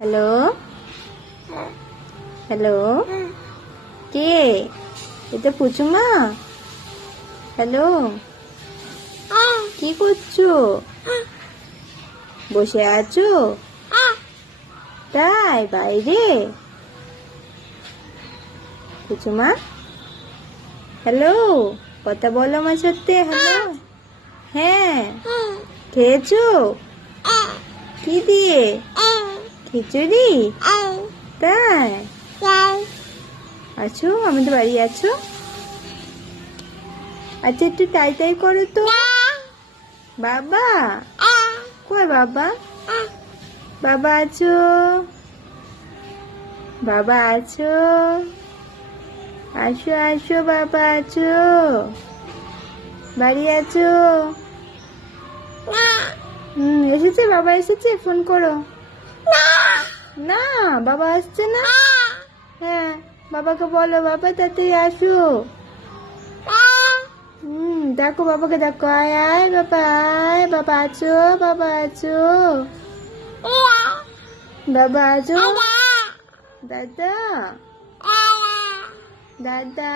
Hello hello, কে? এটা পুচুমা। Hello, কি করছো? বসে আছো? তাই বাইরে? পুচুমা, হ্যালো, কথা বলো আমার সাথে। হ্যালো, হ্যাঁ, খেয়েছো? কি দিয়ে? খিচুড়ি? তাই আছো? আমাদের বাড়ি আছো? আচ্ছা, একটু তাই তাই করো তো। বাবা কই? বাবা, বাবা আছো? বাবা আছো? আসো আসো, বাবা আছো? বাড়ি আছো? এসেছে বাবা, এসেছে। ফোন করো। না, বাবা আসছে না। হ্যাঁ, বাবাকে বলো, বাবা তাড়াতাড়ি আসো। দেখো বাবাকে, দেখো। আয় আয় বাবা, আয়। বাবা আছো? বাবা আছো? বাবা আছো? দাদা, দাদা।